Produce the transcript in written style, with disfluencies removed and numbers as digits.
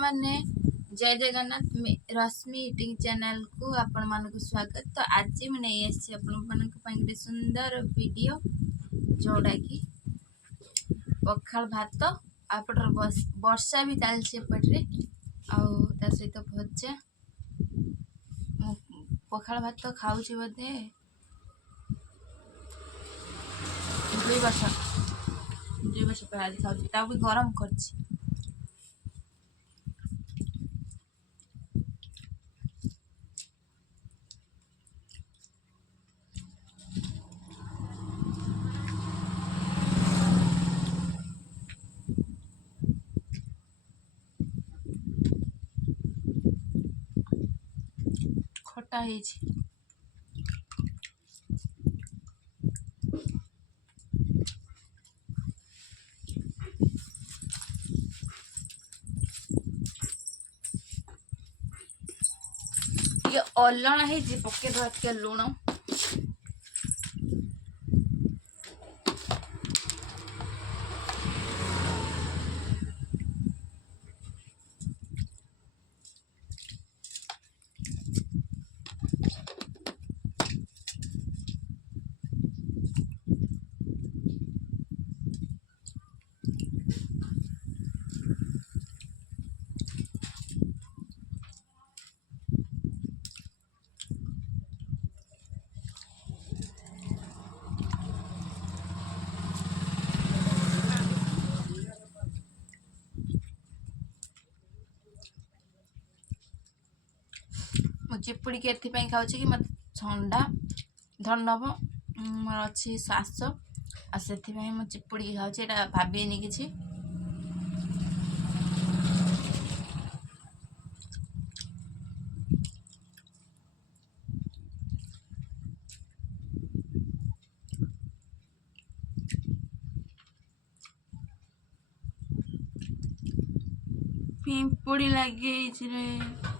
मैंने जय जगन्नाथ रश्मि eating channel को आपण मानक स्वागत। तो आज मुझे आपण सुंदर वीडियो जोड़ा कि पखाल भात आपटर वर्षा भी चलती एपटे आ सहित भजा पखाल भात खाऊँ बोधे 2 वर्ष पर आज खाऊँ भी गरम कर खटा है अलण है पके लुण चिपुड़ी के खाऊँ कि मत ठंडा धरनब मोर अच्छी श्वास से चिपुड़ी खाऊँ भावेनि कि पिंपुड़ी लगे रे।